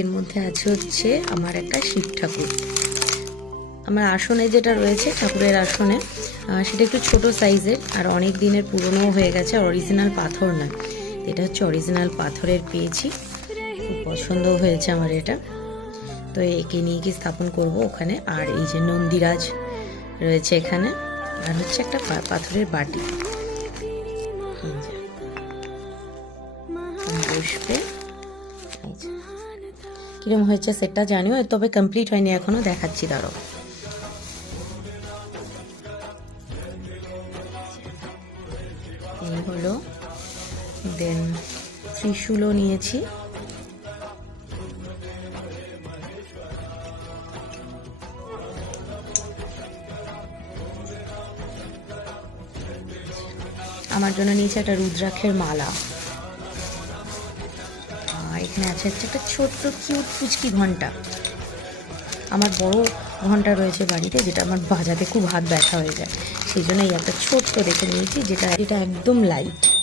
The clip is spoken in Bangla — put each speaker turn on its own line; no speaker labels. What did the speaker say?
এর মধ্যে আছে হচ্ছে আমার একটা শিব ঠাকুর। আমার আসনে যেটা রয়েছে ঠাকুরের আসনে সেটা একটু ছোট সাইজের আর অনেক দিনের পুরনো হয়ে গেছে অরিজিনাল পাথর না। এটা হচ্ছে অরিজিনাল পাথরের পেয়েছি। খুব পছন্দ হয়েছে আমার এটা। তো একে নিয়ে গিয়ে স্থাপন করব ওখানে। আর এই যে নন্দিরাজ রয়েছে এখানে, আর হচ্ছে একটা পাথরের বাটি। বসবে। কিরম হয়েছে সেটা জানিও, তবে কমপ্লিট হয়নি, এখনও দেখাচ্ছি দাঁড়ো এই হলো দেন ত্রিশূলও নিয়েছি। আমার জন্য নিয়েছে একটা রুদ্রাক্ষের মালা। আছে, হচ্ছে একটা ছোট্ট কিউট ফুচকি ঘণ্টা। আমার বড় ঘণ্টা রয়েছে বাড়িতে, যেটা আমার বাজাতে খুব হাত ব্যথা হয়ে যায়। সেই জন্য এই একটা ছোট্ট দেখে নিয়েছি, যেটা এটা একদম লাইট